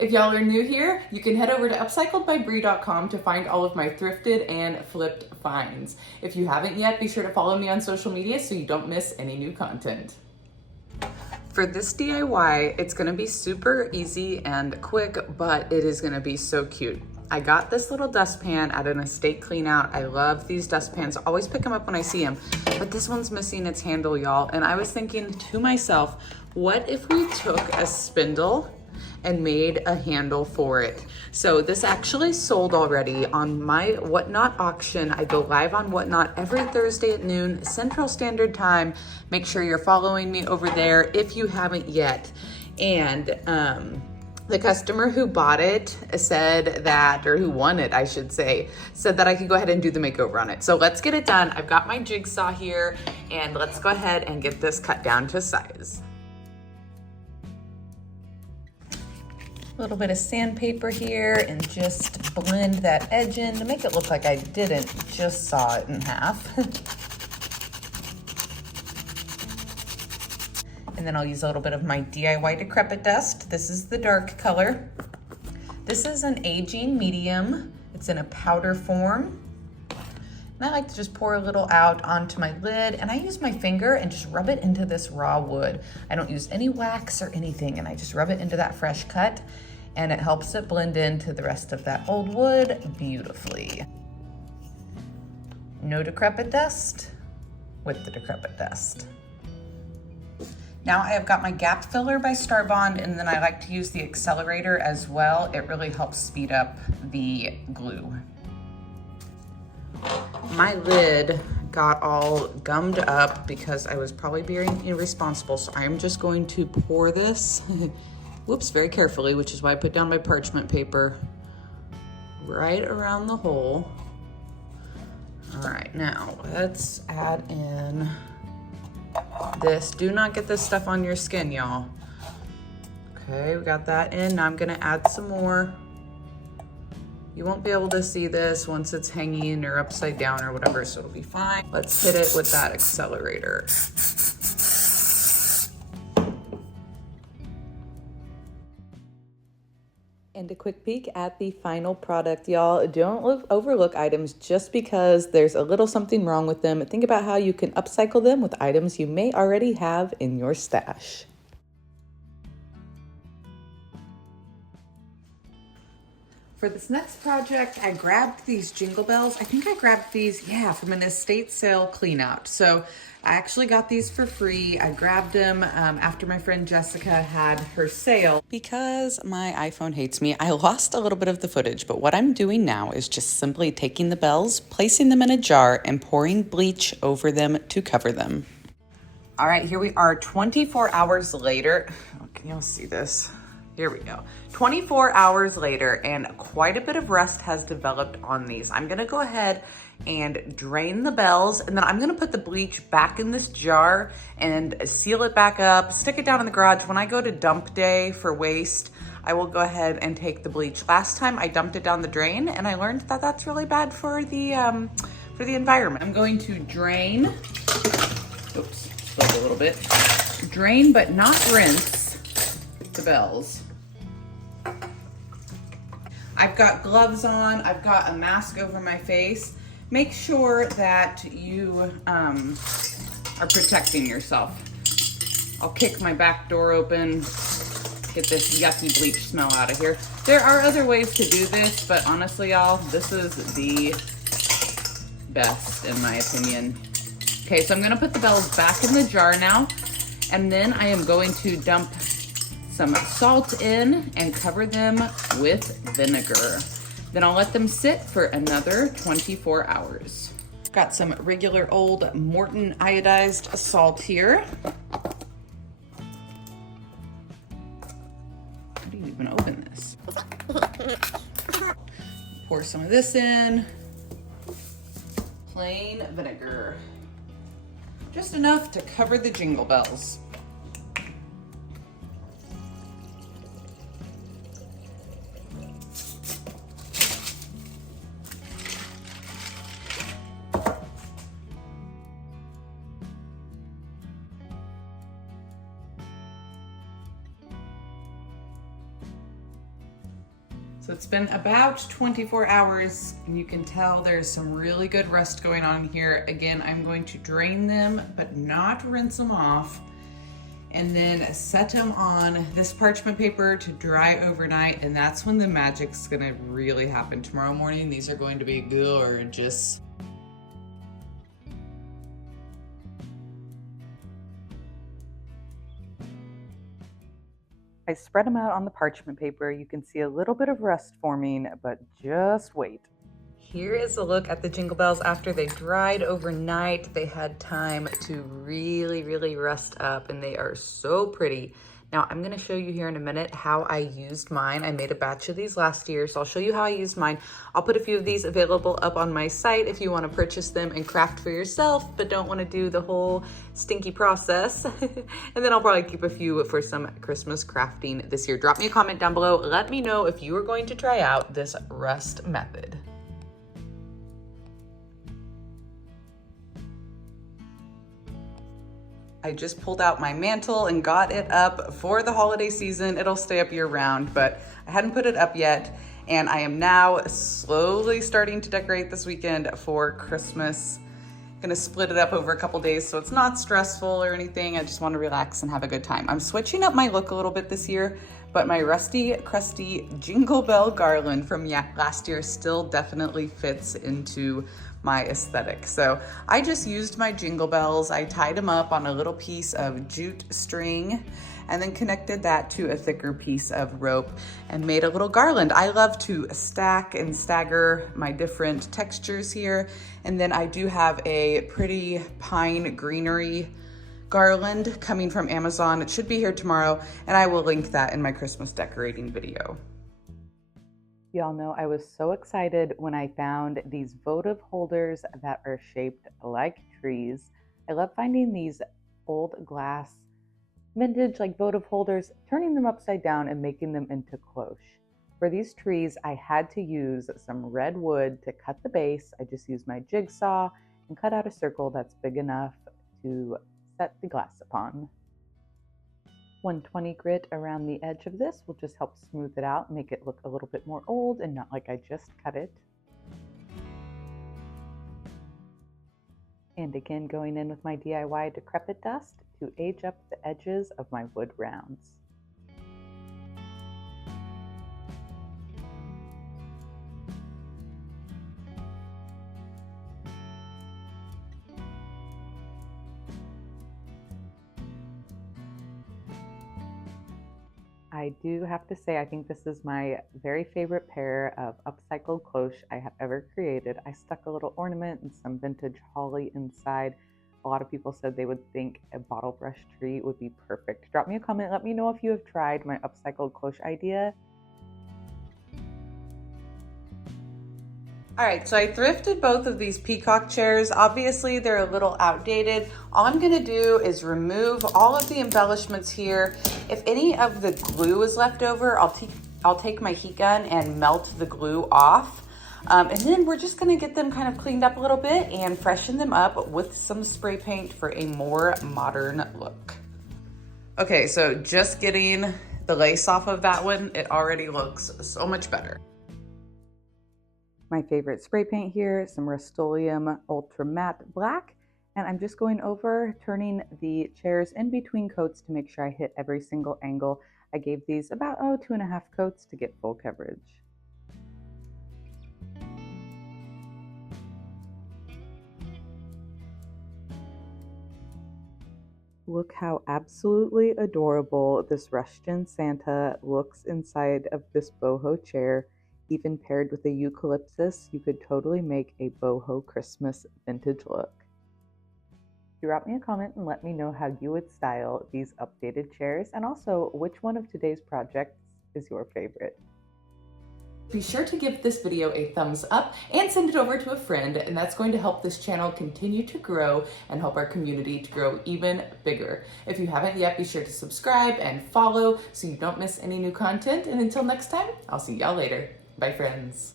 If y'all are new here, you can head over to upcycledbybrie.com to find all of my thrifted and flipped finds. If you haven't yet, be sure to follow me on social media so you don't miss any new content. For this DIY, it's gonna be super easy and quick, but it is gonna be so cute. I got this little dustpan at an estate clean out. I love these dustpans, always pick them up when I see them, but this one's missing its handle, y'all. And I was thinking to myself, what if we took a spindle and made a handle for it? So this actually sold already on my Whatnot auction. I go live on Whatnot every Thursday at noon Central Standard Time. Make sure you're following me over there if you haven't yet. And the customer who bought it said that, or who won it, I should say, said that I could go ahead and do the makeover on it. So let's get it done. I've got my jigsaw here, and let's go ahead and get this cut down to size. A little bit of sandpaper here and just blend that edge in to make it look like I didn't just saw it in half. And then I'll use a little bit of my DIY Decrepit Dust. This is the dark color. This is an aging medium. It's in a powder form. And I like to just pour a little out onto my lid, and I use my finger and just rub it into this raw wood. I don't use any wax or anything, and I just rub it into that fresh cut, and it helps it blend into the rest of that old wood beautifully. No decrepit dust with the decrepit dust. Now I have got my gap filler by Starbond, and then I like to use the accelerator as well. It really helps speed up the glue. My lid got all gummed up because I was probably being irresponsible, so I'm just going to pour this, whoops, very carefully, which is why I put down my parchment paper right around the hole. All right, now let's add in this. Do not get this stuff on your skin, y'all. Okay, we got that in. Now I'm gonna add some more. You won't be able to see this once it's hanging or upside down or whatever, so it'll be fine. Let's hit it with that accelerator. And a quick peek at the final product, y'all. Don't overlook items just because there's a little something wrong with them. Think about how you can upcycle them with items you may already have in your stash. For this next project, I grabbed these jingle bells. I think I grabbed these, from an estate sale clean out. So I actually got these for free. I grabbed them after my friend Jessica had her sale. Because my iPhone hates me, I lost a little bit of the footage, but what I'm doing now is just simply taking the bells, placing them in a jar, and pouring bleach over them to cover them. All right, here we are 24 hours later. Oh, can y'all see this? Here we go. 24 hours later, and quite a bit of rust has developed on these. I'm gonna go ahead and drain the bells, and then I'm gonna put the bleach back in this jar and seal it back up, stick it down in the garage. When I go to dump day for waste, I will go ahead and take the bleach. Last time I dumped it down the drain, and I learned that that's really bad for the environment. I'm going to drain, oops, spilled a little bit. Drain, but not rinse the bells. I've got gloves on, I've got a mask over my face. Make sure that you are protecting yourself. I'll kick my back door open, get this yucky bleach smell out of here. There are other ways to do this, but honestly, y'all, this is the best in my opinion. Okay, so I'm gonna put the bells back in the jar now, and then I am going to dump some salt in and cover them with vinegar. Then I'll let them sit for another 24 hours. Got some regular old Morton iodized salt here. How do you even open this? Pour some of this in. Plain vinegar. Just enough to cover the jingle bells. So it's been about 24 hours and you can tell there's some really good rust going on here. Again, I'm going to drain them, but not rinse them off, and then set them on this parchment paper to dry overnight. And that's when the magic's gonna really happen. Tomorrow morning, these are going to be gorgeous. I spread them out on the parchment paper. You can see a little bit of rust forming, but just wait. Here is a look at the jingle bells after they dried overnight. They had time to really rust up, and they are so pretty. Now I'm gonna show you here in a minute how I used mine. I made a batch of these last year, so I'll show you how I used mine. I'll put a few of these available up on my site if you wanna purchase them and craft for yourself, but don't wanna do the whole stinky process. And then I'll probably keep a few for some Christmas crafting this year. Drop me a comment down below. Let me know if you are going to try out this rust method. I just pulled out my mantle and got it up for the holiday season. It'll stay up year round, but I hadn't put it up yet. And I am now slowly starting to decorate this weekend for Christmas. Gonna split it up over a couple days so it's not stressful or anything. I just want to relax and have a good time. I'm switching up my look a little bit this year, but my rusty, crusty jingle bell garland from last year still definitely fits into my aesthetic. So I just used my jingle bells. I tied them up on a little piece of jute string and then connected that to a thicker piece of rope and made a little garland. I love to stack and stagger my different textures here. And then I do have a pretty pine greenery garland coming from Amazon. It should be here tomorrow, and I will link that in my Christmas decorating video. Y'all know I was so excited when I found these votive holders that are shaped like trees. I love finding these old glass vintage like votive holders, turning them upside down and making them into cloche. For these trees, I had to use some red wood to cut the base. I just used my jigsaw and cut out a circle that's big enough to set the glass upon. 120 grit around the edge of this will just help smooth it out, make it look a little bit more old and not like I just cut it. And again, going in with my DIY decrepit dust to age up the edges of my wood rounds. I do have to say, I think this is my very favorite pair of upcycled cloche I have ever created. I stuck a little ornament and some vintage holly inside. A lot of people said they would think a bottle brush tree would be perfect. Drop me a comment, let me know if you have tried my upcycled cloche idea. All right, so I thrifted both of these Peacock chairs. Obviously, they're a little outdated. All I'm gonna do is remove all of the embellishments here. If any of the glue is left over, I'll take my heat gun and melt the glue off. And then we're just gonna get them kind of cleaned up a little bit and freshen them up with some spray paint for a more modern look. Okay, so just getting the lace off of that one, it already looks so much better. My favorite spray paint here, some Rust-Oleum Ultra Matte Black. And I'm just going over, turning the chairs in between coats to make sure I hit every single angle. I gave these about 2.5 coats to get full coverage. Look how absolutely adorable this Russian Santa looks inside of this boho chair. Even paired with a eucalyptus, you could totally make a boho Christmas vintage look. Drop me a comment and let me know how you would style these updated chairs, and also which one of today's projects is your favorite. Be sure to give this video a thumbs up and send it over to a friend, and that's going to help this channel continue to grow and help our community to grow even bigger. If you haven't yet, be sure to subscribe and follow so you don't miss any new content. And until next time, I'll see y'all later. Bye, friends.